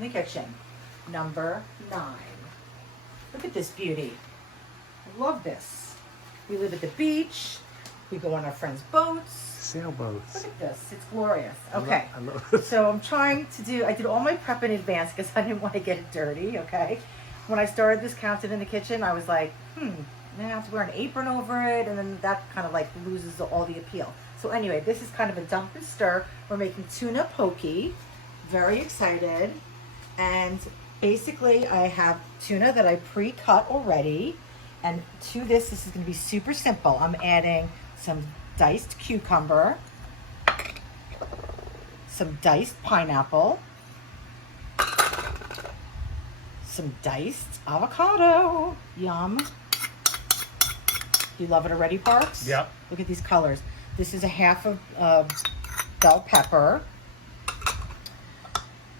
in the kitchen. Number 9. Look at this beauty. I love this. We live at the beach. We go on our friends' boats. Sailboats. Look at this. It's glorious. Okay. I love it. So I'm trying to do, I did all my prep in advance because I didn't want to get it dirty, okay? When I started this Kaftan in the kitchen, I was like, I have to wear an apron over it, and then that kind of like loses all the appeal. So anyway, this is kind of a dump and stir. We're making tuna poke. Very excited. And basically I have tuna that I pre-cut already. And to this is going to be super simple. I'm adding some diced cucumber, some diced pineapple, some diced avocado. Yum. You love it already, Parks? Yep. Look at these colors. This is a half of bell pepper,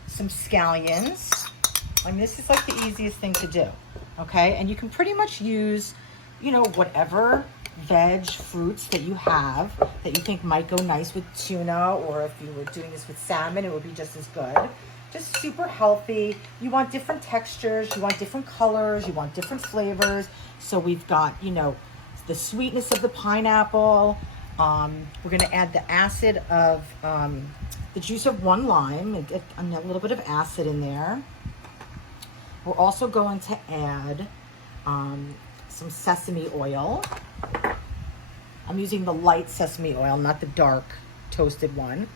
some scallions. I mean, this is like the easiest thing to do, okay? And you can pretty much use, you know, whatever veg, fruits that you have that you think might go nice with tuna, or if you were doing this with salmon, it would be just as good. Just super healthy. You want different textures, you want different colors, you want different flavors. So we've got, you know, the sweetness of the pineapple. We're gonna add the acid of the juice of 1 lime and get a little bit of acid in there. We're also going to add some sesame oil. I'm using the light sesame oil, not the dark toasted one.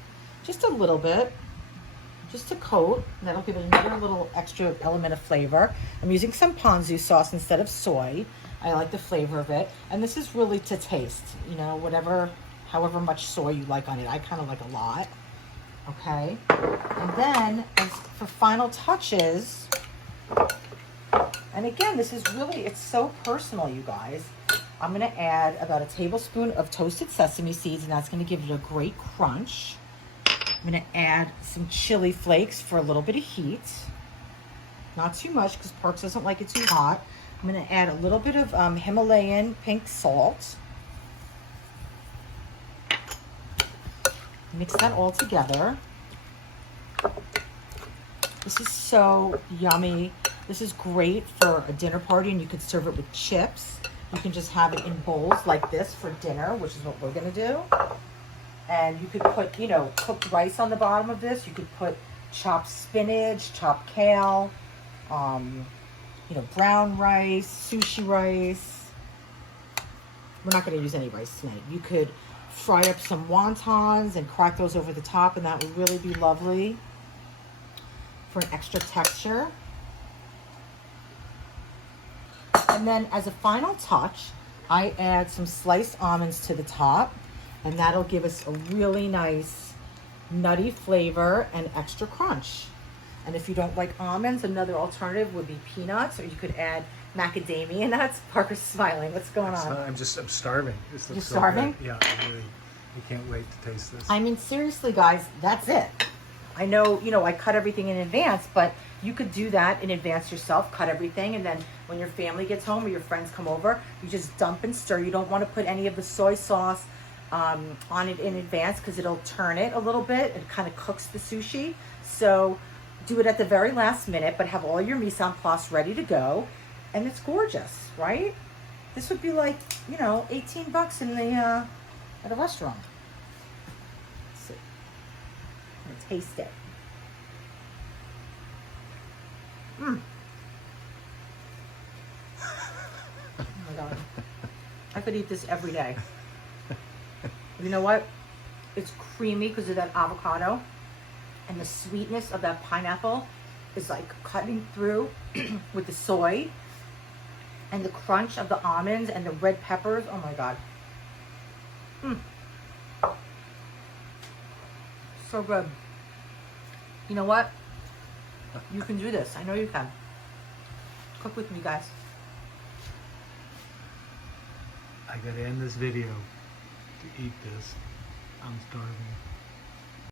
Just a little bit, just to coat. And that'll give it another little extra element of flavor. I'm using some ponzu sauce instead of soy. I like the flavor of it. And this is really to taste, you know, however much soy you like on it. I kind of like a lot, okay? And then as for final touches, and again, this is really, it's so personal, you guys. I'm gonna add about a tablespoon of toasted sesame seeds, and that's gonna give it a great crunch. I'm gonna add some chili flakes for a little bit of heat. Not too much, because Parks doesn't like it too hot. I'm gonna add a little bit of Himalayan pink salt. Mix that all together. This is so yummy. This is great for a dinner party, and you could serve it with chips. You can just have it in bowls like this for dinner, which is what we're gonna do. And you could put, you know, cooked rice on the bottom of this. You could put chopped spinach, chopped kale, you know, brown rice, sushi rice. We're not gonna use any rice tonight. You could fry up some wontons and crack those over the top, and that would really be lovely for an extra texture. And then as a final touch, I add some sliced almonds to the top, and that'll give us a really nice nutty flavor and extra crunch. And if you don't like almonds, another alternative would be peanuts, or you could add macadamia nuts. Parker's smiling. What's going on? I'm starving. You're starving? Yeah, I can't wait to taste this. I mean, seriously, guys, that's it. I know, you know, I cut everything in advance, but you could do that in advance yourself, cut everything, and then when your family gets home or your friends come over, you just dump and stir. You don't want to put any of the soy sauce on it in advance, because it'll turn it a little bit. It kind of cooks the sushi. So do it at the very last minute, but have all your mise en place ready to go, and it's gorgeous, right? This would be like, you know, 18 bucks in the at a restaurant. Let's see. I'm gonna taste it. Oh my God. I could eat this every day. You know what? It's creamy because of that avocado, and the sweetness of that pineapple is like cutting through with the soy, and the crunch of the almonds and the red peppers. Oh my God. So good. You know what? You can do this. I know you can. Cook with me, guys. I gotta end this video to eat this. I'm starving.